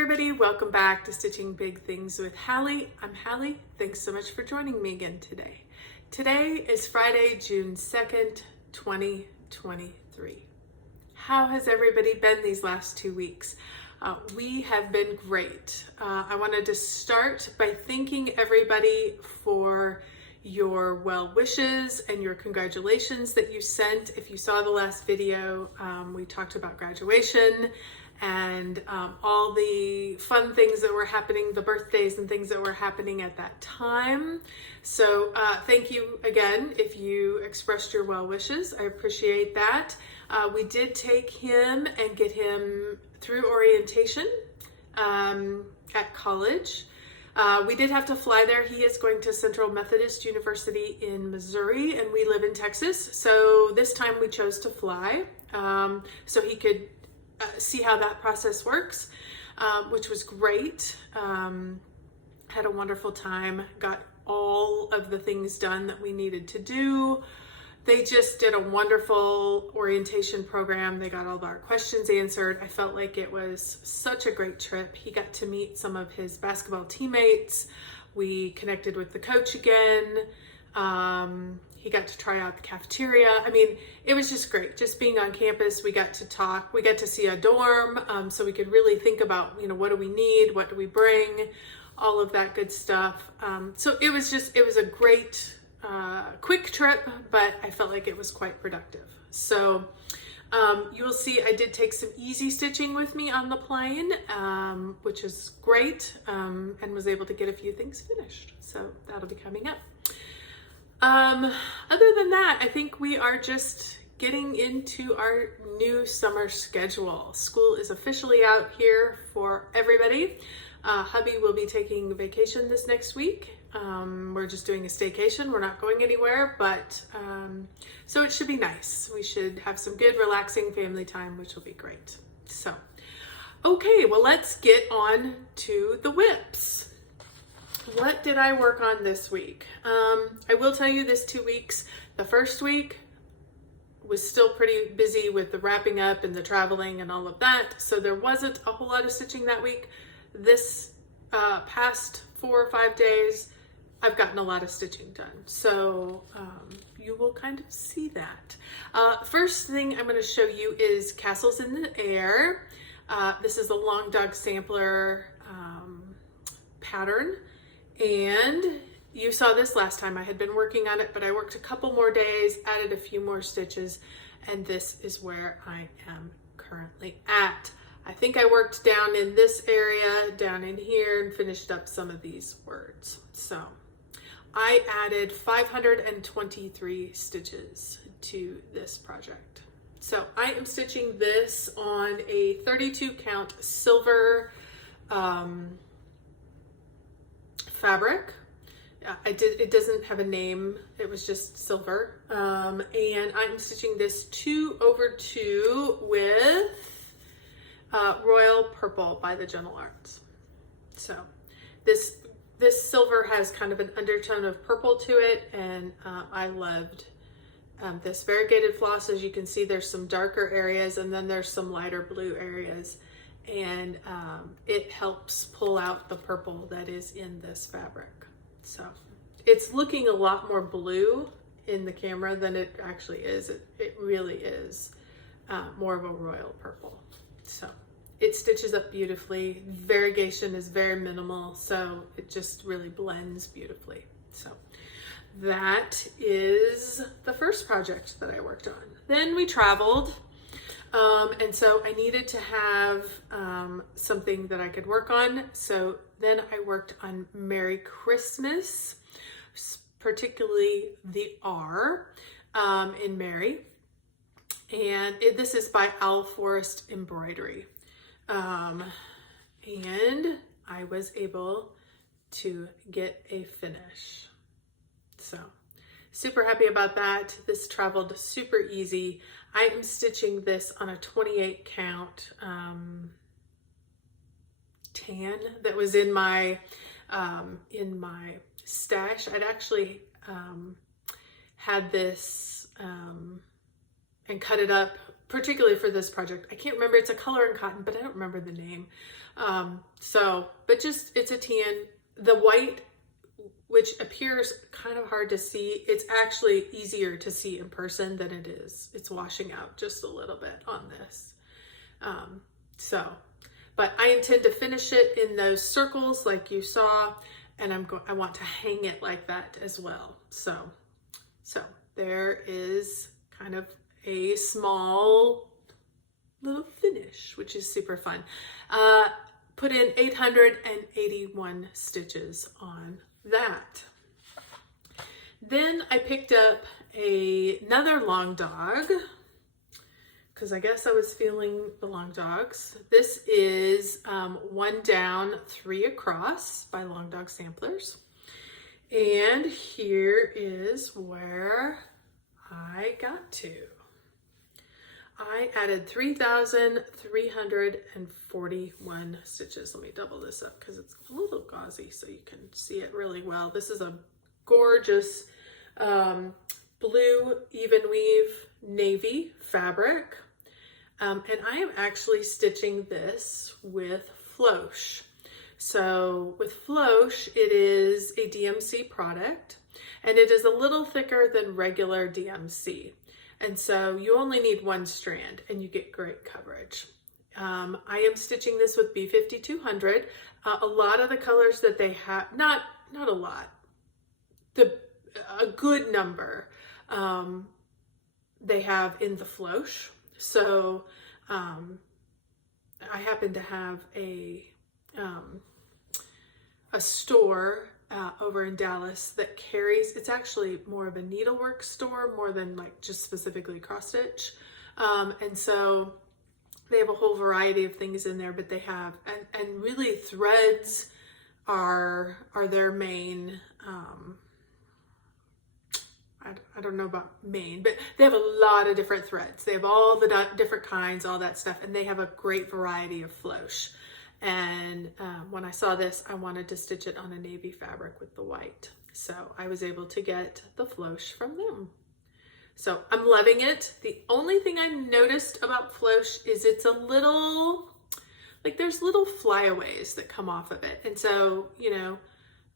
everybody, welcome back to Stitching Big Things with Hallie. I'm Hallie. Thanks so much for joining me again today. Today is Friday, June 2nd, 2023. How has everybody been these last 2 weeks? We have been great. I wanted to start by thanking everybody for your well wishes and your congratulations that you sent. If you saw the last video, we talked about graduation and all the fun things that were happening, the birthdays and things that were happening at that time. So thank you again if you expressed your well wishes. I appreciate that. We did take him and get him through orientation at college. We did have to fly there. He is going to Central Methodist University in Missouri, and we live in Texas. So this time we chose to fly so he could see how that process works, which was great. Had a wonderful time, got all of the things done that we needed to do. They just did a wonderful orientation program. They got all of our questions answered. I felt like it was such a great trip. He got to meet some of his basketball teammates. We connected with the coach again. He got to try out the cafeteria. I mean, it was just great. Just being on campus, we got to talk. We got to see a dorm, so we could really think about, what do we need? What do we bring? All of that good stuff. So it was a great, quick trip, but I felt like it was quite productive. So you will see I did take some easy stitching with me on the plane, which is great, and was able to get a few things finished. So that'll be coming up. Other than that, I think we are just getting into our new summer schedule. School is officially out here for everybody. Hubby will be taking vacation this next week. We're just doing a staycation. We're not going anywhere, but so it should be nice. We should have some good, relaxing family time, which will be great. So, okay, well, let's get on to the whips. What did I work on this week? I will tell you this 2 weeks. The first week was still pretty busy with the wrapping up and the traveling and all of that. So there wasn't a whole lot of stitching that week. This past 4 or 5 days, I've gotten a lot of stitching done. So you will kind of see that. First thing I'm going to show you is Castles in the Air. This is a Long Dog Sampler pattern. And you saw this last time. I had been working on it, but I worked a couple more days, added a few more stitches, and this is where I am currently at. I think I worked down in this area, down in here, and finished up some of these words. So I added 523 stitches to this project. So I am stitching this on a 32 count silver fabric. It doesn't have a name. It was just silver. And I'm stitching this 2/2 with Royal Purple by the Gentle Arts. So this silver has kind of an undertone of purple to it, and I loved this variegated floss. As you can see, there's some darker areas and then there's some lighter blue areas, and it helps pull out the purple that is in this fabric. So it's looking a lot more blue in the camera than it actually is. It really is more of a royal purple. So it stitches up beautifully. Variegation is very minimal, so it just really blends beautifully. So that is the first project that I worked on. Then we traveled, and so I needed to have something that I could work on. So then I worked on Merry Christmas, particularly the R in Merry. And this is by Owl Forest Embroidery. And I was able to get a finish. So super happy about that. This traveled super easy. I am stitching this on a 28 count tan that was in my stash. I'd actually had this and cut it up, particularly for this project. I can't remember, it's a color in cotton, but I don't remember the name. But just, it's a tan. The white, which appears kind of hard to see, it's actually easier to see in person than it is. It's washing out just a little bit on this. But I intend to finish it in those circles like you saw, and I want to hang it like that as well. So there is kind of a small little finish, which is super fun. Put in 881 stitches on that. Then I picked up another long dog, because I guess I was feeling the long dogs. This is 1 down, 3 across by Long Dog Samplers. And here is where I got to. I added 3,341 stitches. Let me double this up because it's a little gauzy so you can see it really well. This is a gorgeous blue even weave navy fabric. And I am actually stitching this with Flosh. So with Flosh, it is a DMC product, and it is a little thicker than regular DMC. And so you only need 1 strand and you get great coverage. I am stitching this with B5200. A lot of the colors that they have, not a lot, a good number they have in the Flosh. So I happen to have a store over in Dallas that carries, it's actually more of a needlework store more than like just specifically cross stitch. And so they have a whole variety of things in there, but they have, and really threads are their main, I don't know about main, but they have a lot of different threads. They have all the different kinds, all that stuff, and they have a great variety of Flosh. And when I saw this, I wanted to stitch it on a navy fabric with the white. So I was able to get the Flosh from them. So I'm loving it. The only thing I noticed about Flosh is it's a little, like there's little flyaways that come off of it. And so, you know,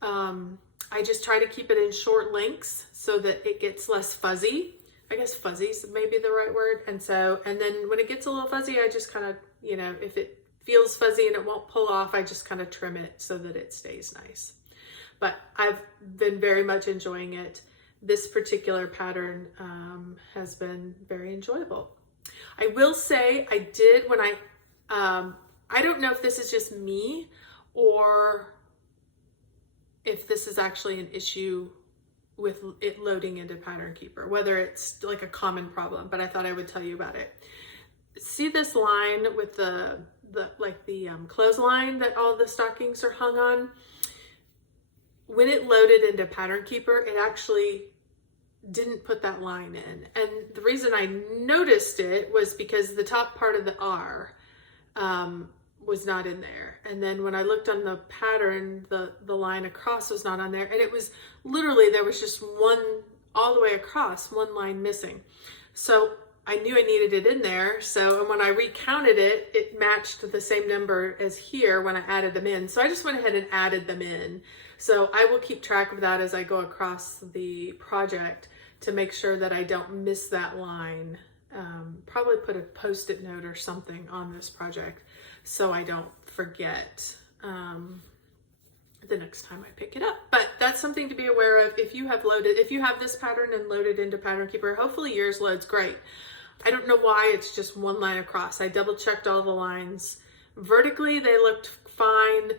I just try to keep it in short lengths so that it gets less fuzzy. I guess fuzzy's maybe the right word. And then when it gets a little fuzzy, I just kind of, you know, if it feels fuzzy and it won't pull off, I just kind of trim it so that it stays nice. But I've been very much enjoying it. This particular pattern has been very enjoyable. I will say I did when I don't know if this is just me or if this is actually an issue with it loading into Pattern Keeper, whether it's like a common problem, but I thought I would tell you about it. See this line with the clothesline that all the stockings are hung on? When it loaded into Pattern Keeper, it actually didn't put that line in. And the reason I noticed it was because the top part of the R was not in there. And then when I looked on the pattern, the line across was not on there. And it was literally, there was just one, all the way across, one line missing. So I knew I needed it in there. So, and when I recounted it, it matched the same number as here when I added them in. So I just went ahead and added them in. So I will keep track of that as I go across the project to make sure that I don't miss that line. Probably put a Post-it note or something on this project so I don't forget the next time I pick it up. But that's something to be aware of if you have this pattern and loaded into Pattern Keeper. Hopefully yours loads great. I don't know why it's just one line across. I double checked all the lines. Vertically, they looked fine.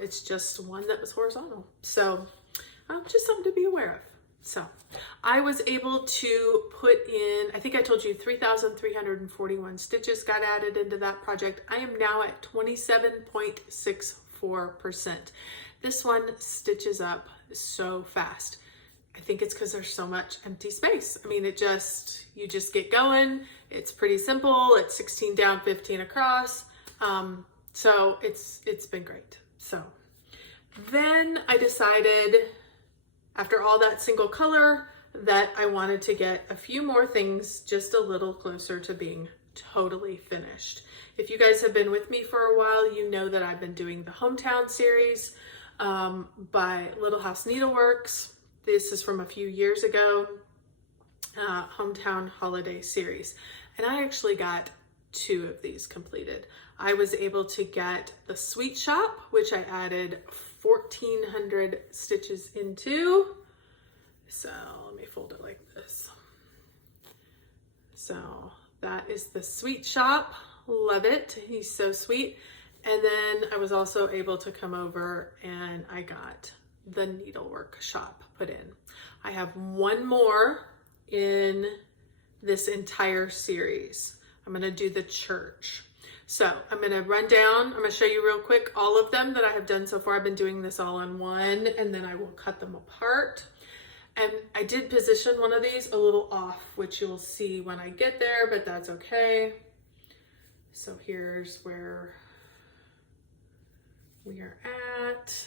It's just one that was horizontal. So just something to be aware of. So I was able to put in, I think I told you 3,341 stitches got added into that project. I am now at 27.64%. This one stitches up so fast. I think it's because there's so much empty space. I mean, you just get going. It's pretty simple. It's 16 down, 15 across. So it's been great. So then I decided, after all that single color that I wanted to get a few more things just a little closer to being totally finished. If you guys have been with me for a while, you know that I've been doing the Hometown series by Little House Needleworks. This is from a few years ago, Hometown Holiday Series. And I actually got 2 of these completed. I was able to get the Sweet Shop, which I added 1,400 stitches into. So let me fold it like this. So that is the Sweet Shop. Love it. He's so sweet. And then I was also able to come over and I got the Needlework Shop put in. I have one more in this entire series. I'm going to do the church. So I'm going to run down. I'm going to show you real quick all of them that I have done so far. I've been doing this all on one, and then I will cut them apart. And I did position one of these a little off, which you'll see when I get there, but that's okay. So here's where we are at.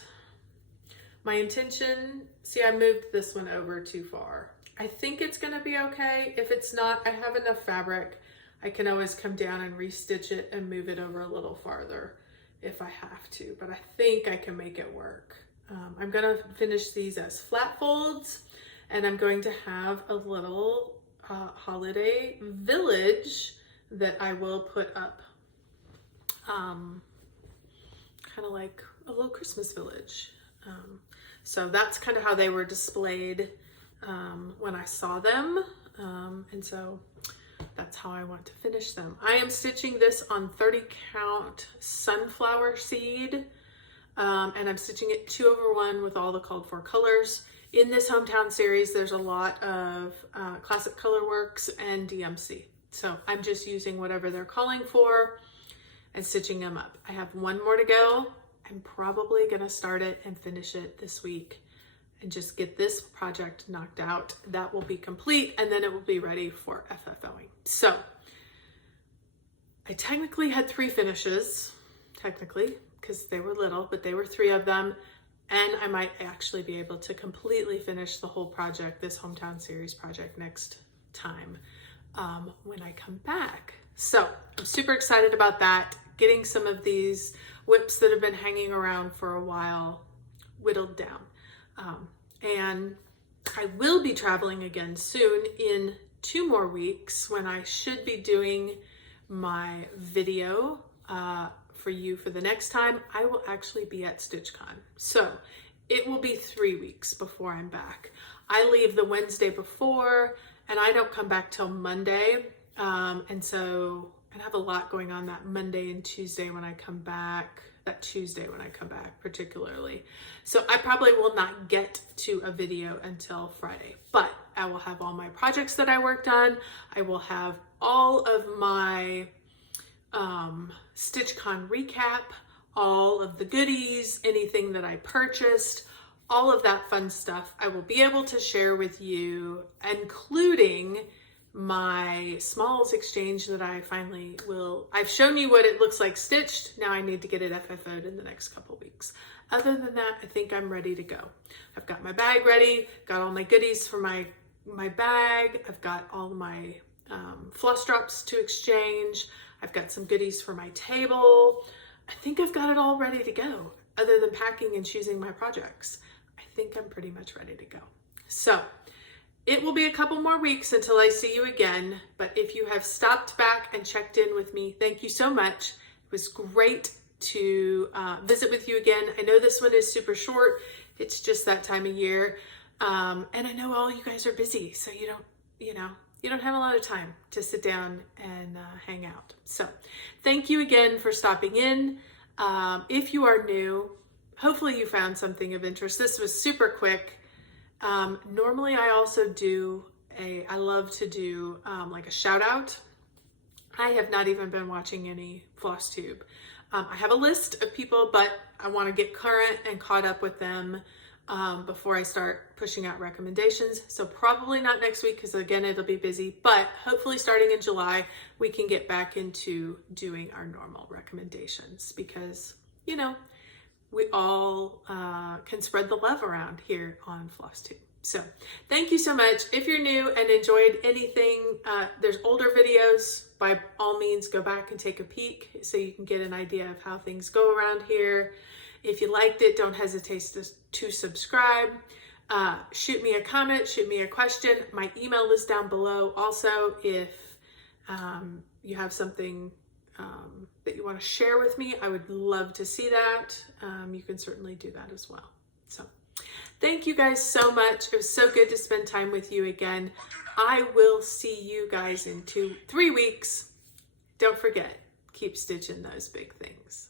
My intention, see, I moved this one over too far. I think it's gonna be okay. If it's not, I have enough fabric. I can always come down and restitch it and move it over a little farther if I have to, but I think I can make it work. I'm gonna finish these as flat folds, and I'm going to have a little holiday village that I will put up. Kind of like a little Christmas village. So that's kind of how they were displayed when I saw them. And so that's how I want to finish them. I am stitching this on 30 count sunflower seed. And I'm stitching it 2/1 with all the called for colors. In this Hometown series, there's a lot of Classic Colorworks and DMC. So I'm just using whatever they're calling for and stitching them up. I have one more to go. I'm probably gonna start it and finish it this week and just get this project knocked out. That will be complete, and then it will be ready for FFOing. So I technically had 3 finishes, because they were little, but they were 3 of them. And I might actually be able to completely finish the whole project, this Hometown series project, next time when I come back. So I'm super excited about that. Getting some of these whips that have been hanging around for a while whittled down. And I will be traveling again soon in 2 more weeks when I should be doing my video for you for the next time. I will actually be at StitchCon. So it will be 3 weeks before I'm back. I leave the Wednesday before and I don't come back till Monday. And so I have a lot going on that Monday and Tuesday when I come back, that Tuesday when I come back particularly. So I probably will not get to a video until Friday, but I will have all my projects that I worked on. I will have all of my StitchCon recap, all of the goodies, anything that I purchased, all of that fun stuff I will be able to share with you, including my smalls exchange that I finally will. I've shown you what it looks like stitched. Now I need to get it FFO'd in the next couple weeks. Other than that, I think I'm ready to go. I've got my bag ready, got all my goodies for my bag. I've got all my floss drops to exchange. I've got some goodies for my table. I think I've got it all ready to go. Other than packing and choosing my projects, I think I'm pretty much ready to go. So it will be a couple more weeks until I see you again, but if you have stopped back and checked in with me, thank you so much. It was great to visit with you again. I know this one is super short. It's just that time of year. And I know all you guys are busy, so you don't have a lot of time to sit down and hang out. So thank you again for stopping in. If you are new, hopefully you found something of interest. This was super quick. Normally I also do I love to do like a shout out. I have not even been watching any Flosstube. I have a list of people, but I want to get current and caught up with them before I start pushing out recommendations. So probably not next week because again, it'll be busy, but hopefully starting in July, we can get back into doing our normal recommendations because, we all can spread the love around here on Flosstube. So thank you so much. If you're new and enjoyed anything, there's older videos. By all means, go back and take a peek so you can get an idea of how things go around here. If you liked it, don't hesitate to subscribe. Shoot me a comment, shoot me a question. My email is down below. Also, if you have something that you want to share with me, I would love to see that. You can certainly do that as well. So thank you guys so much. It was so good to spend time with you again. I will see you guys in 3 weeks. Don't forget, keep stitching those big things.